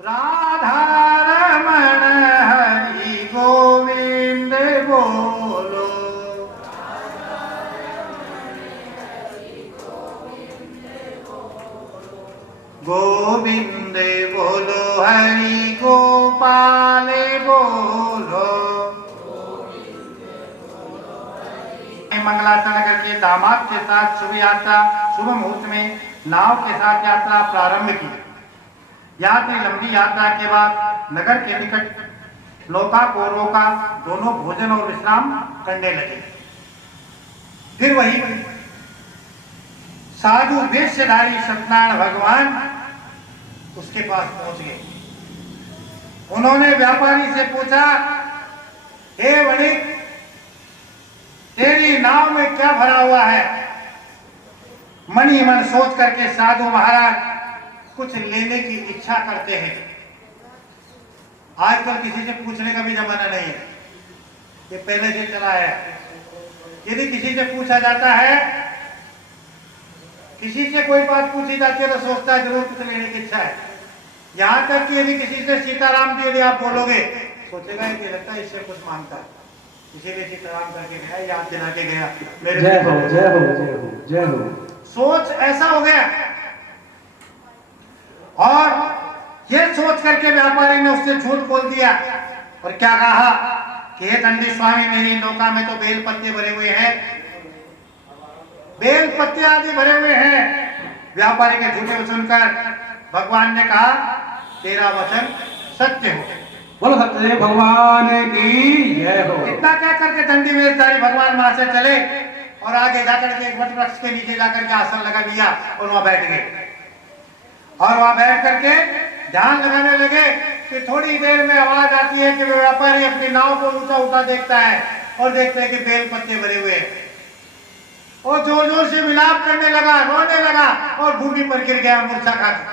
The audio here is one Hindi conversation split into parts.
राधारमण हरि गोविंद बोलो। गोविंद बोलो हरि गोपाल बोलो। मंगलाचरण करके दामाद के साथ शुभ यात्रा शुभ मुहूर्त में नाव के साथ यात्रा प्रारंभ की। यात्री लंबी यात्रा के बाद नगर के निकट नौका को रोका, दोनों भोजन और विश्राम करने लगे। फिर वही साधु वेशधारी सत्यनारायण भगवान उसके पास पहुंच गए। उन्होंने व्यापारी से पूछा, हे वणिक, तेरी नाव में क्या भरा हुआ है? मन ही मन सोच करके साधु महाराज कुछ लेने की इच्छा करते हैं। आजकल किसी से पूछने का भी जमाना नहीं है, ये पहले से चला है। यदि किसी से पूछा जाता है, किसी से कोई बात पूछी जाती है तो सोचता है जरूर कुछ लेने की इच्छा है। यहां तक कि यदि किसी से सीताराम जी यदि आप बोलोगे, सोचेगा कि लगता है इससे कुछ मांगता है, इसीलिए सीताराम करके गया, याद दिला के गया। मेरे जय हो जय हो जय हो जय हो। सोच ऐसा हो गया। और ये सोच करके व्यापारी ने उससे झूठ बोल दिया और क्या कहा कि हे दंडी स्वामी, मेरी नौका में तो बेल पत्ते भरे हुए हैं, बेल पत्ते आदि भरे हुए हैं। व्यापारी के झूठे सुनकर भगवान ने कहा, तेरा वचन सत्य हो। बोलो सत्य भगवान की जय हो। इतना कह करके दंडी वेशधारी भगवान वहां से चले और आगे जाकर के एक वट वृक्ष के नीचे जाकर के आसन लगा लिया और वहां बैठ गए। और वहां बैठ करके ध्यान लगाने लगे कि थोड़ी देर में आवाज आती है कि व्यापारी अपनी नाव को ऊंचा उठा देखता है और देखते हैं कि बेल पत्ते भरे हुए हैं। और जोर जोर से विलाप करने लगा, रोने लगा और भूमि पर गिर गया मूर्छा खाकर।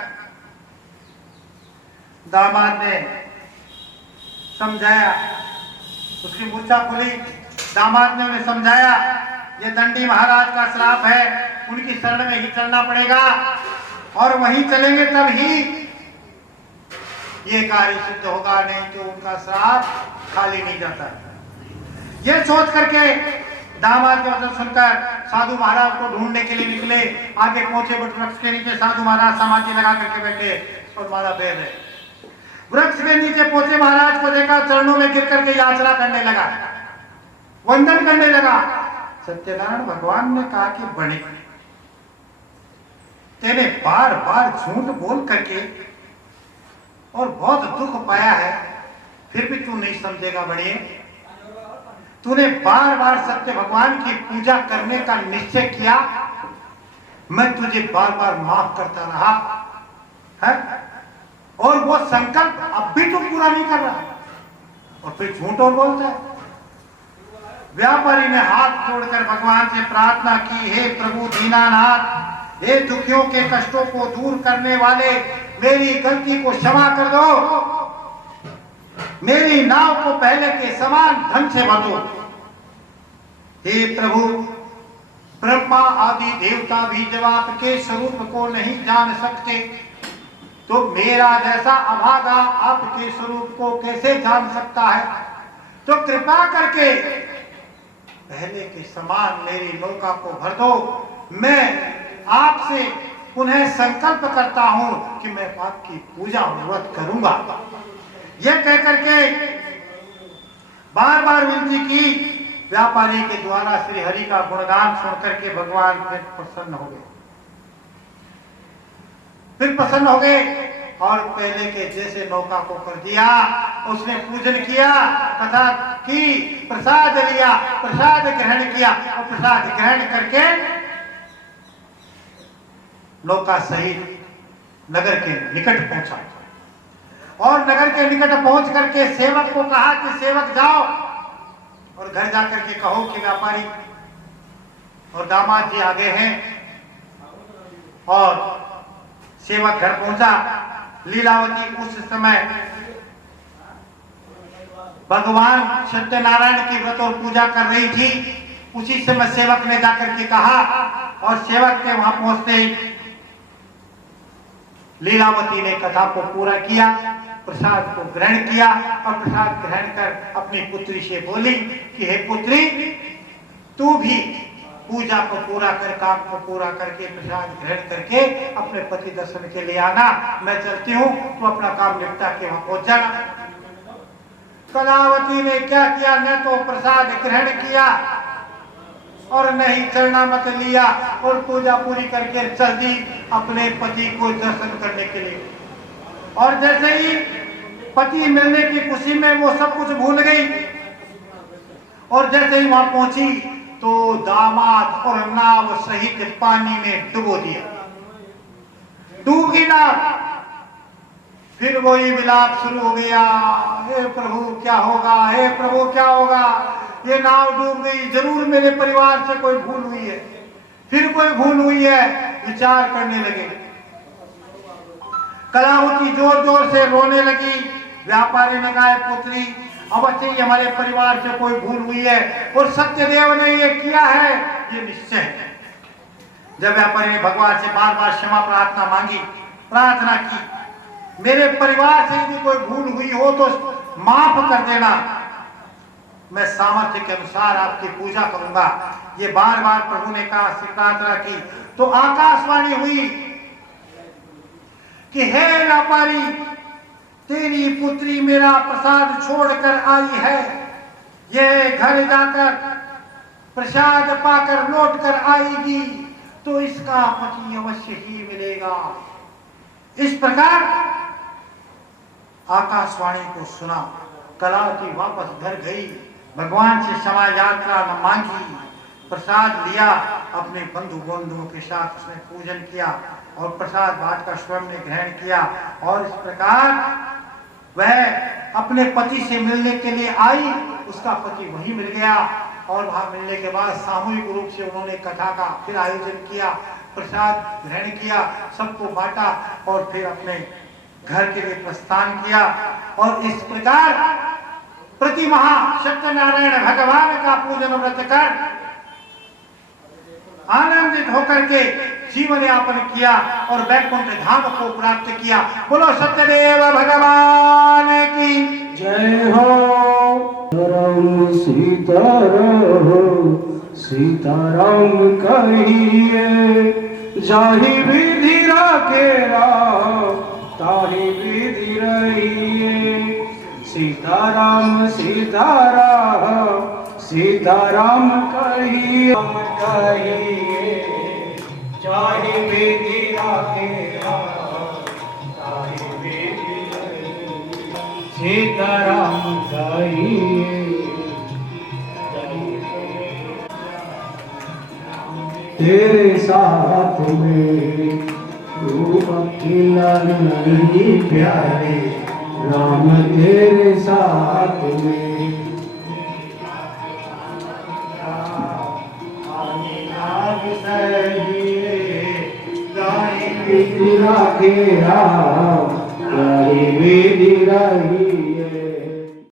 दामाद ने समझाया, उसकी मूर्छा खुली। दामाद ने उन्हें समझाया, ये दंडी महाराज का श्राप है, उनकी शरण में ही चलना पड़ेगा और वहीं चलेंगे तब ही ये कार्य सिद्ध होगा, नहीं तो उनका श्राप खाली नहीं जाता। ये सोच करके दामाद के वचन सुनकर साधु महाराज को ढूंढने के लिए निकले। आगे पहुंचे, वट वृक्ष के नीचे साधु महाराज समाधि लगा करके बैठे और माला फेर रहे। वृक्ष के नीचे पहुंचे, महाराज को देखा, चरणों में गिर करके याचना करने लगा, वंदन करने लगा। सत्यनारायण भगवान ने कहा कि बणिक, तेने बार बार झूठ बोल करके और बहुत दुख पाया है, फिर भी तू नहीं समझेगा बढ़िए। तूने बार बार सत्य भगवान की पूजा करने का निश्चय किया, मैं तुझे बार बार माफ करता रहा है, और वो संकल्प अब भी तू पूरा नहीं कर रहा और फिर झूठ और बोलता है। व्यापारी ने हाथ जोड़कर भगवान से प्रार्थना की, हे प्रभु दीनानाथ, हे दुखियों के कष्टों को दूर करने वाले, मेरी गलती को क्षमा कर दो, मेरी नाव को पहले के समान ढंग से भर दो। हे प्रभु, ब्रह्मा आदि देवता भी जब आपके स्वरूप को नहीं जान सकते तो मेरा जैसा अभागा आपके स्वरूप को कैसे जान सकता है? तो कृपा करके पहले के समान मेरी नौका को भर दो। मैं आपसे पुनः संकल्प करता हूं कि मैं आपकी पूजा व्रत करूंगा। यह कहकर के बार बार विनती की। व्यापारी के द्वारा श्री हरि का गुणगान सुनकर के भगवान फिर प्रसन्न हो गए। और पहले के जैसे नौका को कर दिया, उसने पूजन किया, कथा की, प्रसाद लिया, प्रसाद ग्रहण किया और प्रसाद ग्रहण करके नौका सहित नगर के निकट पहुंचा। और नगर के निकट पहुंच करके सेवक को कहा कि सेवक जाओ और घर जाकर के कहो कि व्यापारी और दामाद जी आगे हैं। और सेवक घर पहुंचा। लीलावती उस समय भगवान सत्यनारायण की व्रत और पूजा कर रही थी। उसी समय सेवक ने जाकर के कहा और सेवक के वहां पहुंचते ही लीलावती ने कथा को पूरा किया, प्रसाद को ग्रहण किया और प्रसाद ग्रहण कर अपनी पुत्री से बोली कि हे पुत्री, तू भी पूजा को पूरा कर, काम को पूरा करके प्रसाद ग्रहण करके अपने पति दर्शन के लिए आना। मैं चलती हूँ, तू अपना काम निपटा के वहां पहुंच जाना। कलावती ने क्या किया, न तो प्रसाद ग्रहण किया और न ही चरणामत लिया और पूजा पूरी करके चल दी अपने पति को दर्शन करने के लिए। और जैसे ही पति मिलने की खुशी में वो सब कुछ भूल गई और जैसे ही वहां पहुंची तो दामाद और नाव सहित पानी में डुबो दिया, डूब गई नाव। फिर वही विलाप शुरू हो गया, हे प्रभु क्या होगा, हे प्रभु क्या होगा, ये नाव डूब गई, जरूर मेरे परिवार से कोई भूल हुई है, फिर कोई भूल हुई है। विचार करने लगे। कलावती जोर जोर से रोने लगी। व्यापारी ने कहा, पुत्री अवश्य ही हमारे परिवार से कोई भूल हुई है और सत्यदेव ने ये किया है, ये निश्चय है। जब व्यापारी ने भगवान से बार बार क्षमा प्रार्थना मांगी, प्रार्थना की, मेरे परिवार से यदि कोई भूल हुई हो तो माफ कर देना, मैं सामर्थ्य के अनुसार आपकी पूजा करूंगा। ये बार बार प्रभु ने कहा, प्रार्थना की तो आकाशवाणी हुई कि हे व्यापारी, तेरी पुत्री मेरा प्रसाद छोड़कर आई है, ये घर जाकर प्रसाद पाकर लौट कर आएगी तो इसका पति अवश्य ही मिलेगा। इस प्रकार आकाशवाणी को सुना। कलावती वापस घर गई, भगवान से क्षमा यात्रा मांगी, प्रसाद लिया, अपने बंधु बंधुओं के साथ उसने पूजन किया और प्रसाद बांटकर स्वयं ने ग्रहण किया। और इस प्रकार वह अपने पति से मिलने के लिए आई, उसका पति वहीं मिल गया और वहां मिलने के बाद सामूहिक रूप से उन्होंने कथा का फिर आयोजन किया, प्रसाद ग्रहण किया, सबको बांटा और फिर अपने घर के लिए प्रस्थान किया। और इस प्रकार प्रति महा सत्यनारायण भगवान का पूजन व्रत कर आनंदित होकर के जीवन यापन किया और वैकुंठ धाम को प्राप्त किया। बोलो सत्यदेव भगवान की जय हो। राम सीताराम सीताराम कहिए, जाहि विधि राखे राम ताहि विधि रहिए। सीताराम सीताराम सीताराम कहिए, जाहि विधि राखे राम ताहि विधि रहिए। सीताराम कहिए। तेरे साथ में रूप खिला नहीं प्यारे, राम तेरे साथ में विधि राखे राम ताहि विधि रहिए।